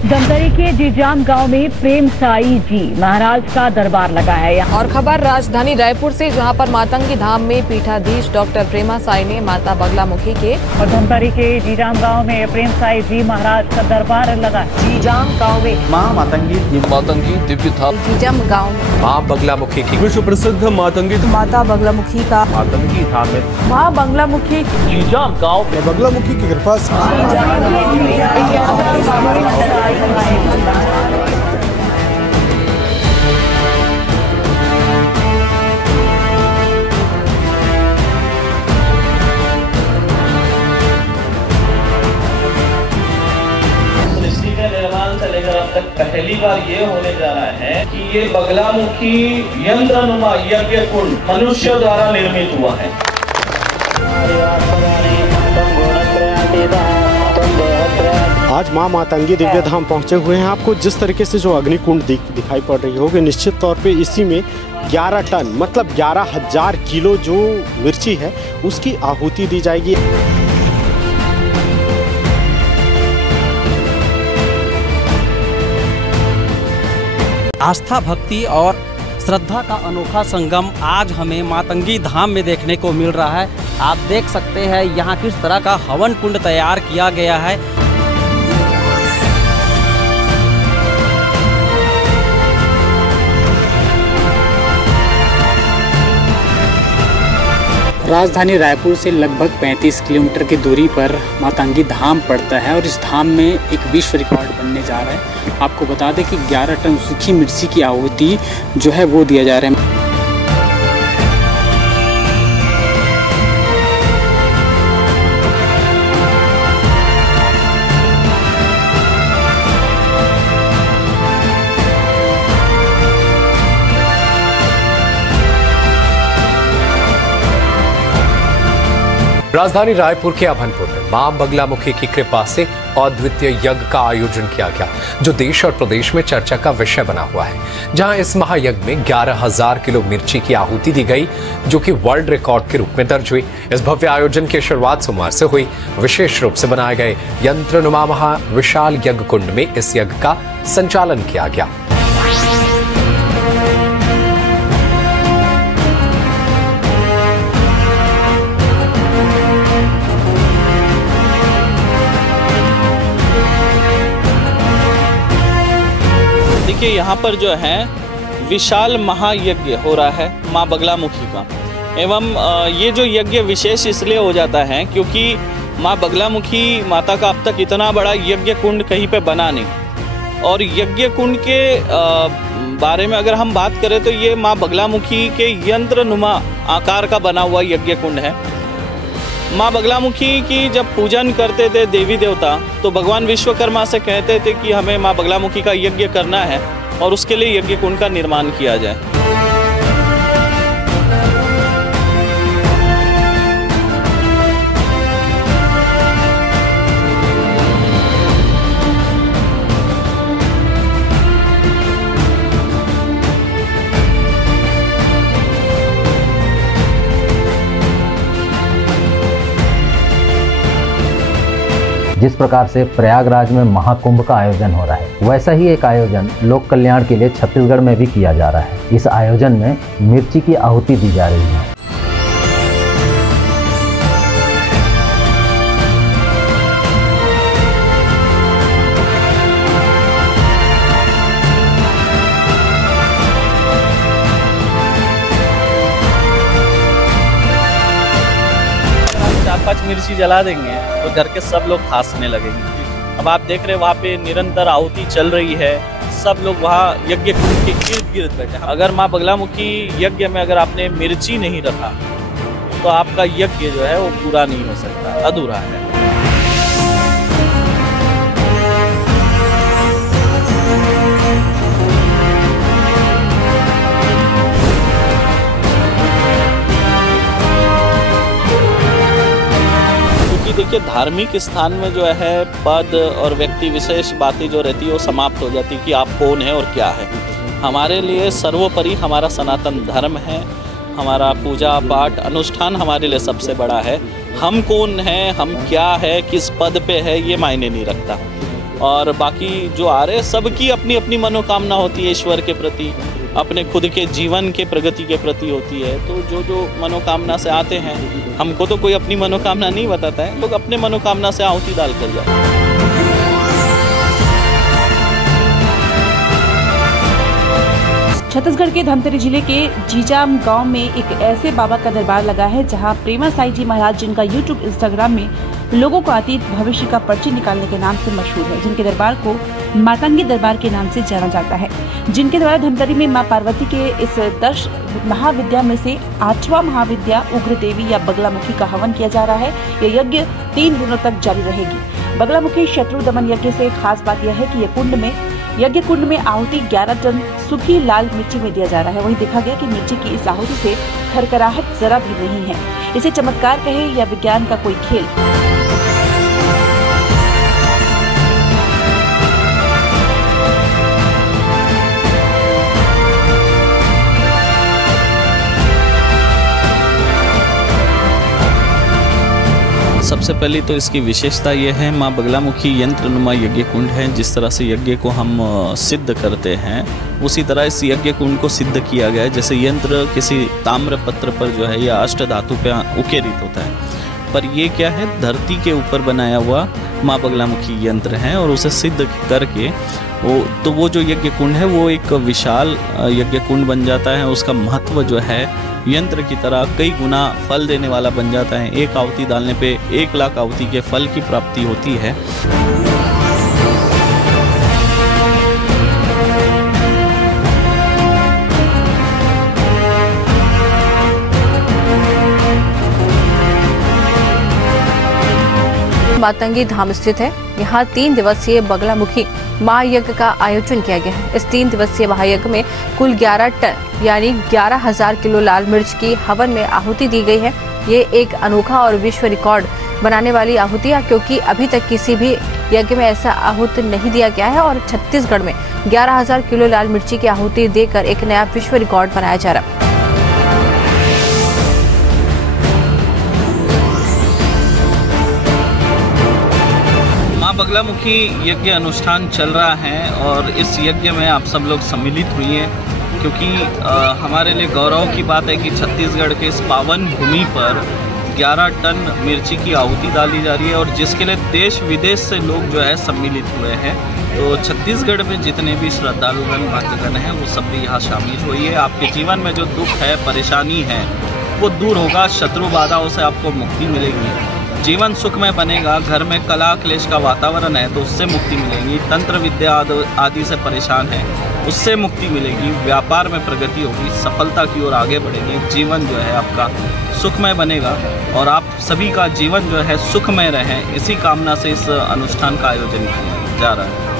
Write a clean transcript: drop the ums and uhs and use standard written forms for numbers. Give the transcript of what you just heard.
धमतरी के जीजाम गांव में प्रेम साई जी महाराज का दरबार लगा है। और खबर राजधानी रायपुर से, जहां पर मातंगी धाम में पीठाधीश डॉक्टर प्रेमा साई ने माता बगलामुखी के और धमतरी के जीजाम गांव में प्रेम साई जी महाराज का दरबार लगा। जीजाम गांव में माँ मातंगी दिव्य धाम जीजाम गांव में माँ बगलामुखी की विश्व प्रसिद्ध मातंगी माता बगलामुखी का मातंगी धाम में माँ बगलामुखी जीजाम गाँव में बगलामुखी की कृपा से सृष्टि के निर्माण से लेकर अब तक पहली बार ये होने जा रहा है कि ये बगलामुखी यंत्रनुमा यज्ञ कुंड मनुष्य द्वारा निर्मित हुआ है। आज माँ मातंगी दिव्य धाम पहुँचे हुए हैं। आपको जिस तरीके से जो अग्निकुंड दिखाई पड़ रही होगी, निश्चित तौर पे इसी में 11 टन मतलब 11,000 किलो जो मिर्ची है उसकी आहुति दी जाएगी। आस्था, भक्ति और श्रद्धा का अनोखा संगम आज हमें मातंगी धाम में देखने को मिल रहा है। आप देख सकते हैं यहाँ किस तरह का हवन कुंड तैयार किया गया है। राजधानी रायपुर से लगभग 35 किलोमीटर की दूरी पर मातंगी धाम पड़ता है और इस धाम में एक विश्व रिकॉर्ड बनने जा रहा है। आपको बता दें कि 11 टन सूखी मिर्ची की आहुति जो है वो दिया जा रहा है। राजधानी रायपुर के अभनपुर में मां बगलामुखी की कृपा से अद्वितीय यज्ञ का आयोजन किया गया, जो देश और प्रदेश में चर्चा का विषय बना हुआ है। जहां इस महायज्ञ में 11,000 किलो मिर्ची की आहुति दी गई, जो कि वर्ल्ड रिकॉर्ड के रूप में दर्ज हुई। इस भव्य आयोजन की शुरुआत सोमवार से हुई। विशेष रूप से बनाए गए यंत्रनुमा महा विशाल यज्ञ कुंड में इस यज्ञ का संचालन किया गया। देखिए, यहाँ पर जो है विशाल महायज्ञ हो रहा है माँ बगलामुखी का। एवं ये जो यज्ञ विशेष इसलिए हो जाता है क्योंकि माँ बगलामुखी माता का अब तक इतना बड़ा यज्ञ कुंड कहीं पे बना नहीं। और यज्ञ कुंड के बारे में अगर हम बात करें तो ये माँ बगलामुखी के यंत्रनुमा आकार का बना हुआ यज्ञ कुंड है। माँ बगलामुखी की जब पूजन करते थे देवी देवता, तो भगवान विश्वकर्मा से कहते थे कि हमें माँ बगलामुखी का यज्ञ करना है और उसके लिए यज्ञ कुंड का निर्माण किया जाए। जिस प्रकार से प्रयागराज में महाकुंभ का आयोजन हो रहा है, वैसा ही एक आयोजन लोक कल्याण के लिए छत्तीसगढ़ में भी किया जा रहा है। इस आयोजन में मिर्ची की आहुति दी जा रही है। चार 5 मिर्ची जला देंगे तो घर के सब लोग खांसने लगेंगे। अब आप देख रहे हैं वहाँ पे निरंतर आहुति चल रही है, सब लोग वहाँ यज्ञ कुंड के इर्द गिर्द बैठे हैं। अगर माँ बगलामुखी यज्ञ में अगर आपने मिर्ची नहीं रखा तो आपका यज्ञ जो है वो पूरा नहीं हो सकता, अधूरा है। देखिए, धार्मिक स्थान में जो है पद और व्यक्ति विशेष बातें जो रहती है वो समाप्त हो जाती कि आप कौन है और क्या है। हमारे लिए सर्वोपरि हमारा सनातन धर्म है, हमारा पूजा पाठ अनुष्ठान हमारे लिए सबसे बड़ा है। हम कौन हैं, हम क्या है, किस पद पे है, ये मायने नहीं रखता। और बाकी जो आ रहे हैं सबकी अपनी अपनी मनोकामना होती है ईश्वर के प्रति, अपने खुद के जीवन के प्रगति के प्रति होती है। तो जो जो मनोकामना से आते हैं, हमको तो कोई अपनी मनोकामना नहीं बताता है, लोग अपने मनोकामना से आहुति डाल कर जाते हैं। छत्तीसगढ़ के धमतरी जिले के जीजाम गांव में एक ऐसे बाबा का दरबार लगा है जहां प्रेमा साई जी महाराज, जिनका यूट्यूब इंस्टाग्राम में लोगों को अतीत भविष्य का पर्ची निकालने के नाम से मशहूर है, जिनके दरबार को मातंगी दरबार के नाम से जाना जाता है, जिनके द्वारा धमतरी में मां पार्वती के इस 10 महाविद्या में से 8वां महाविद्या उग्र देवी या बगलामुखी का हवन किया जा रहा है। यह यज्ञ 3 दिनों तक जारी रहेगी। बगलामुखी शत्रु दमन यज्ञ से खास बात यह है कि यज्ञ कुंड में आहुति 11 टन सूखी लाल मिर्ची में दिया जा रहा है। वहीं देखा गया कि मिर्ची की इस आहुति से खरखराहट जरा भी नहीं है। इसे चमत्कार कहे या विज्ञान का कोई खेल, सबसे पहले तो इसकी विशेषता ये है, माँ बगलामुखी यंत्रनुमा यज्ञ कुंड है। जिस तरह से यज्ञ को हम सिद्ध करते हैं उसी तरह इस यज्ञ कुंड को सिद्ध किया गया है। जैसे यंत्र किसी ताम्र पत्र पर जो है या अष्ट धातु पे उकेरित होता है, पर ये क्या है, धरती के ऊपर बनाया हुआ माँ बगलामुखी यंत्र है और उसे सिद्ध करके वो जो यज्ञ कुंड है वो एक विशाल यज्ञ कुंड बन जाता है। उसका महत्व जो है यंत्र की तरह कई गुना फल देने वाला बन जाता है। एक आहुति डालने पे 1 लाख आहुति के फल की प्राप्ति होती है। मातंगी धाम स्थित है। यहाँ 3 दिवसीय बगलामुखी महायज्ञ का आयोजन किया गया है। इस 3 दिवसीय महायज्ञ में कुल 11 टन यानी 11,000 किलो लाल मिर्च की हवन में आहुति दी गई है। ये एक अनोखा और विश्व रिकॉर्ड बनाने वाली आहुति है, क्योंकि अभी तक किसी भी यज्ञ में ऐसा आहुति नहीं दिया गया है और छत्तीसगढ़ में 11,000 किलो लाल मिर्ची की आहुति देकर एक नया विश्व रिकॉर्ड बनाया जा रहा है। बगलामुखी यज्ञ अनुष्ठान चल रहा है और इस यज्ञ में आप सब लोग सम्मिलित हुई हैं, क्योंकि हमारे लिए गौरव की बात है कि छत्तीसगढ़ के इस पावन भूमि पर 11 टन मिर्ची की आहुति डाली जा रही है और जिसके लिए देश विदेश से लोग जो है सम्मिलित हुए हैं। तो छत्तीसगढ़ में जितने भी श्रद्धालुगण भक्तगण हैं वो सब भी यहाँ शामिल हुई है। आपके जीवन में जो दुख है, परेशानी है, वो दूर होगा, शत्रु बाधाओं से आपको मुक्ति मिलेगी, जीवन सुखमय बनेगा। घर में कला क्लेश का वातावरण है तो उससे मुक्ति मिलेगी। तंत्र विद्या आदि से परेशान है उससे मुक्ति मिलेगी। व्यापार में प्रगति होगी, सफलता की ओर आगे बढ़ेंगे, जीवन जो है आपका सुखमय बनेगा और आप सभी का जीवन जो है सुखमय रहे, इसी कामना से इस अनुष्ठान का आयोजन किया जा रहा है।